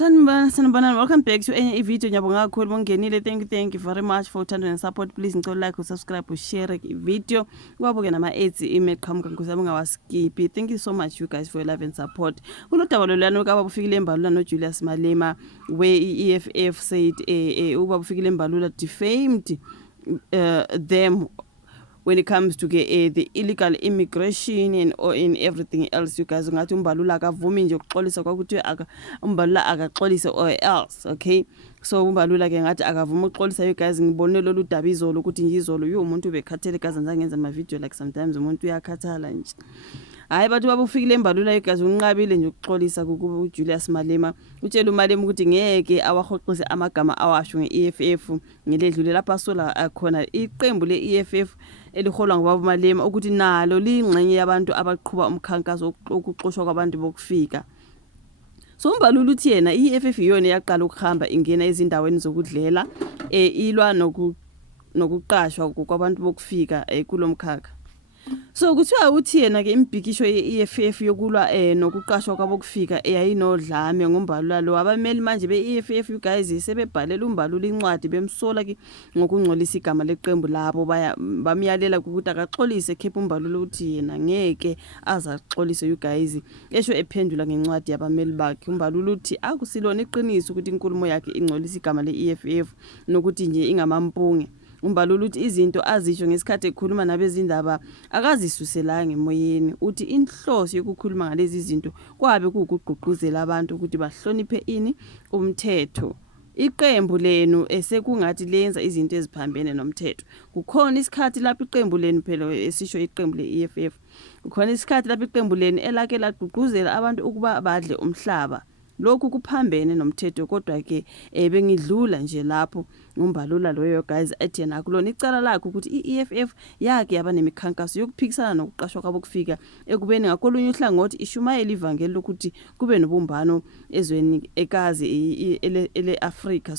Sanibonani, welcome back to enye video. Ngiyabonga kakhulu bongenile. Thank you very much for uthando and support. Please ngicela like, subscribe, share video. Uwabuke nama ads email qhamuka ngikuzabe ngawaskiphi. Thank you so much you guys for your love and support. Kulodaba lolana ukaba ufikile eMbalula no Julius Malema where EFF said uba ufikile eMbalula defamed them when it comes to the illegal immigration and or in everything else. You guys ngathi uMbalula akavumi nje ukuxolisa kwakuthi uMbalula akaxolise or else. Okay, so uMbalula ke ngathi akavuma ukuxolisa. You guys ngibone lolu daba izolo ukuthi nje izolo umuntu bekhathele kazanza ngenza ama video like sometimes umuntu uyakhathala nje. Hayi bathu babufikile eMbalula igazi unqabile nje ukuxolisa kuba uJulius Malema utshela uMalema ukuthi ngeke awahoqise amagama awasho ngeEFF ngeledlule lapha sola khona iqembu leEFF eliholwa ngubaba Malema ukuthi nalo lingxenye yabantu abaqhubha umkhankaso okuxoshwa kwabantu bokufika. So uMbalula uthi yena iEFF iyona yaqala ukuhamba ingena ezindaweni zokudlela ilwa nokuqashwa kwabantu bokufika kulomkhakha. So kuthiwa uthi yena ke imbhikisho yeEFF yokulwa nokuqashwa kwabokufika eyayinodlame ngoMbalula lo abameli manje beEFF you guys sebebhalela uMbalula incwadi bemsola ke ngokungcolisa igama leqembu labo bamyalela ukuthi akaxolise khepha uMbalula uthi yena ngeke azaxolise you guys esho ephendula ngencwadi yabameli bakhe. uMbalula uthi akusilona iqiniso ukuthi inkulumo yakhe ingcolisa igama leEFF nokuthi nje ingamampunge. uMbalula uthi izinto azisho ngesikhathi ekhuluma nabezindaba akazisuselanga emoyeni. Uthi inhloso yokukhuluma ngalezi zinto kwabe kuguquzela abantu ukuthi bahloniphe umthetho. Iqembu lenu esekungathi lenza izinto eziphambene nomthetho. Kukhona isikhathi lapho iqembu lenu phela esisho iqembu leEFF. Kukhona isikhathi lapho iqembu lenu elake lagqugquzela abantu ukuba badle umhlaba. Lokhu kuphambene nomthetho kodwa ke bengidlula nje lapho. uMbalula loyo guys ethi yena kulona icala lakhe ukuthi iEFF yakhe yaba nemikhankaso yokuphikisana nokuqashwa kwabokufika ekubeni ngakolunye uhlangothi ishumayela ivangeli lokuthi kube nobumbano ezweni ekazi ele-Afrika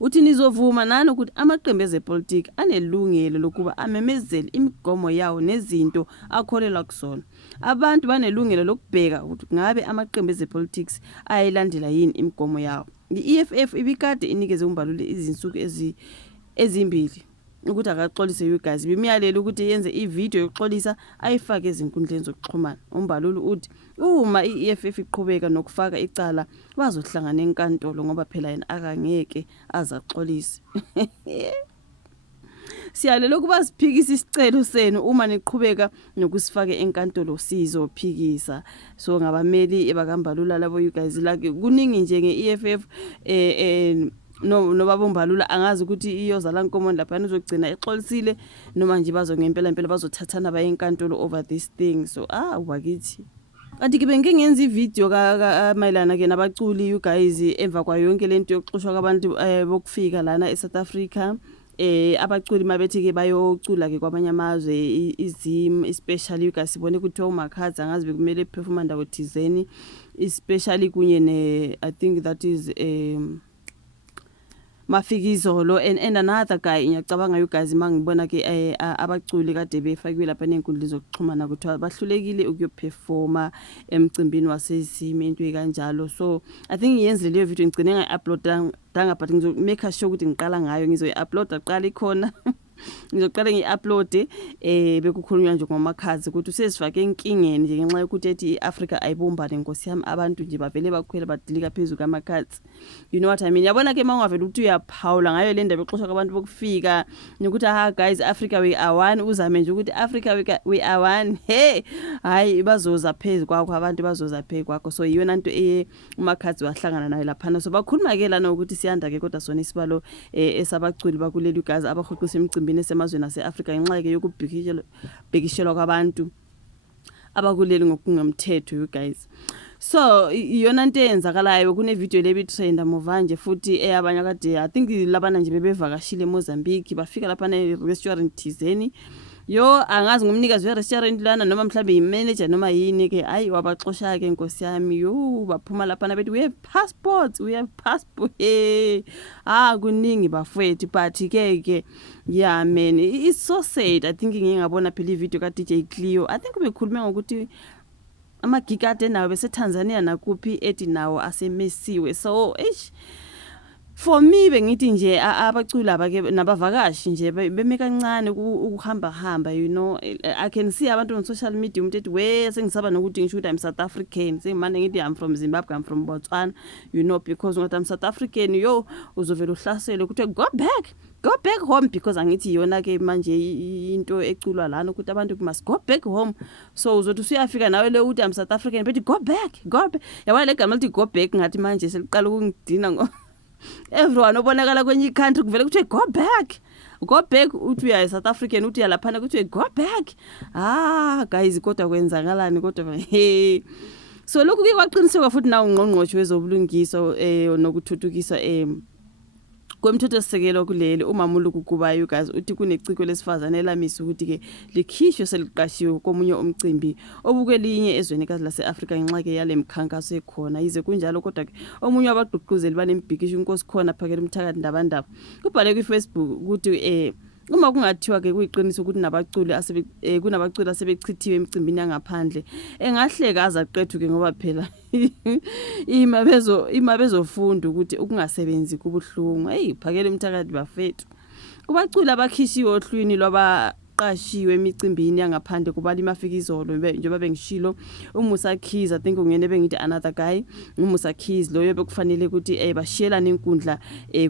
Uthi nizovuma nani ukuthi amaqembu ezepolitiki anelungelo lokuba amemezele imigomo yawo nezinto akholelwa kusona. Abantu banelungelo lokubheka ukuthi ngabe amaqembu ezepolitics ayilandela yini imigomo yawo. iEFF ibikade inikeze uMbalula izinsuku ezimbili ukuthi akaxolise you guys. Bimyalela ukuthi yenze ivideo yokuxolisa ayifake ezinkundleni zokuxhumana. uMbalula uthi uma iEFF iqhubeka nokufaka icala bazohlangana enkantolo ngoba phela yena akangeke azaxolise. Siyalela ukuba siphikise isicelo senu uma niqhubeka nokusifaka enkantolo sizophikisa. So ngabameli ebakaMbalula labo you guys like kuningi nje ngeEFF no baba uMbalula angazi ukuthi iyoza la nkomo lapha uzogcina exolisile noma nje bazongempela bazothathana baye enkantolo over this thing. So wakithi kanti ke bengenza ivideo mayelana ke nabaculi you guys emva kwa yonke lento yokuxoshwa kwabantu bokufika lana eSouth Africa. Abaculi mabethi ke bayocula ke kwamanye amazwe izim especially ukasibone ukuthi uMakhadzi angazi bekumele perform ndawo thizeni especially kunye ne I think that is Mafikizolo and another guy ngiyacabanga you guys mangibona ke abaculi kade befakiwe lapha nenkundla zokuxhumana ukuthi bahlulekile ukuyoperforma emcimbini wasezimi into ekanjalo. So I think ngiyenzile leyo video ngicine ngayi-upload but ngizomake sure ukuthi ngiqala ngayo ngizoyi-upload aqala ikhona ngizoqala ngi-upload bekukhulunywa nje ngoMakhadzi ukuthi usesifake enkingeni nje ngenxa yokuthi ethi iAfrica ayibumbane nkosi yami abantu nje bavele bakhwela badilika phezulu kaMakhadzi. You know what I mean? Yabona ke mangavela ukuthi uyaphawula ngayo le ndaba exoshwa kwabantu bokufika nokuthi guys Africa we are one uzame nje ukuthi Africa we are one. Hayi bazoza phezulu kwakho abantu bazoza phezulu kwakho. So iyona into uMakhadzi wahlangana nayo lapha. So bakhuluma ke lana ukuthi siyanda ke kodwa sona isibalo esabaculi bakuleli guys abahoqisa emcimbini esemazweni aseAfrica ngenxa ke yokubhekishelwa kwabantu abakuleli ngokungemthetho you guys. So iyona into eyenzakalayo kune video lebitrend manje futhi eyabanye kade I think labana nje bebevakashile eMozambique bafika lapha ne-restaurant thizeni. Angazi ngumnikazi we-restaurant lana noma mhlambe imanager noma yini ke hayi wabaxosha ke nkosi yami baphuma lapha nabethi we have passports kuningi bafethu but ke yeah man it's so sad. I think ngingabona phela ivideo ka DJ Cleo I think bekhulume ngokuthi amagig ade nawo bese Tanzania nakuphi ethi nawo asemisiwe. So for me bengithi nje abaculi abake nabavakashi nje beme kancane ukuhamba hamba, you know. I can see abantu on social media umuntu ethi we sengisaba nokuthi ngisho ukuthi I'm South African, sengimane ngithi I'm from Zimbabwe, I'm from Botswana, you know, because ngoba I'm South African yo uzovela uhlasele ukuthi go back home, because angithi yona ke manje into eculwa lana ukuthi abantu must go back home. So uzothi usuyafika nawe le uthi I'm South African but go back. Yabona le gama lithi go back ngathi manje seliqala ukungidina ngo everyone obonakala kwenye country kuvele kuthiwe go back uthi uya South African uthi yalaphana kuthiwe go back. Guys kodwa kwenzakalani kodwa so lokhu ke kwaqiniseka futhi nawo ungqongqoshe wezobulungiso nokuthuthukisa kwemthetho sisekelo kuleli uMamuluku Kubayo guys uthi kuneciko lesifazane elamisa ukuthi ke likhishwe seliqashiwe komunye umcimbi obukwelinye ezwenikazi lase-Afrika ngenxa ke yale mkhankaso ekhona. Yize kunjalo kodwa ke omunye wabagqugquzeli banembhikisho inkosi khona phakela umthakathi ndabandaba kubhale kwi-Facebook ukuthi uma kungathiwa ke kuyiqiniso ukuthi nabaculi kunabaculi asebechithiwe emcimbini yangaphandle engahleka azaqethuke ngoba phela imabezofunda ukuthi ukungasebenzi kubuhlungu. Phakela umthakathi bafethu kubaculi abakhishiwe ohlwini lwabaqashiwe emicimbini yangaphandle kubala imafikizolo njengoba bengishilo uMusa Keys. I think ungene bengithi another guy uMusa Keys loyo bekufanele ukuthi bashiyelana inkundla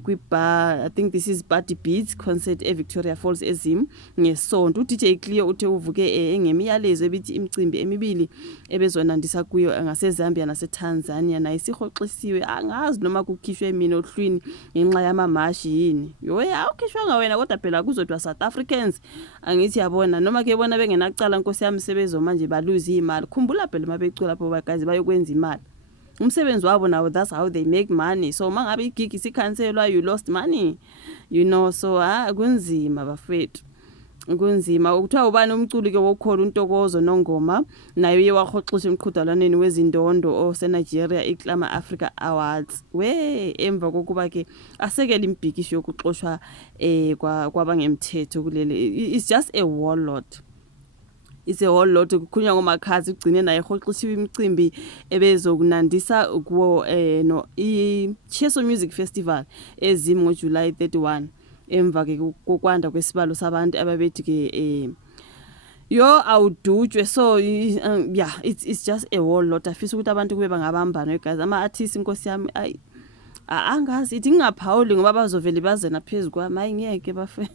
kwibar. I think this is Buddy Beats concert eVictoria Falls eZim ngesonto. uDJ Cleo uthe uvuke engemiyalezo ebithi imicimbi emibili ebezonandisa kuyo ngaseZambia naseTanzania naye sihoxisiwe. Angazi noma kukhishwe mina ohlwini ngenxa yamamashi yini. Awukhishwanga wena kodwa phela kuzodwa South Africans angithi yabona noma ke bona bengenacala nkosi yami sebezo manje baluzi imali. Khumbula phela mabecula lapho bagazi bayokwenza imali umsebenzi wabo nawo, that's how they make money. So mangabe igig isikhanselwa you lost money, you know. So kunzima bafethu kunzima. Ukuthiwa ubani umculi ke wokhola uNtokozo Nongoma naye uye wahoxiswa emqhudelwaneni wezindondo oseNigeria iklama Africa Awards emva kokuba ke asekela imbhikisho yokuxoshwa kwabangemthetho kulele. It's just a warlord. It's a whole lot kukhulunywa ngomakhazi ugcine naye ehoxisiwe imicimbi ebezokunandisa kuwo no iCheso Music Festival eZim ngoJuly 31 emva ke kokwanda kwesibalo sabantu ababethi ke awudutshwe. So yeah, it's just a whole lot. Afisa ukuthi abantu kube bangabambana guys. Ama artists inkosi yami angazi ithi ngingaphawuli ngoba bazovela bazena phezulu kwami ngeke bafe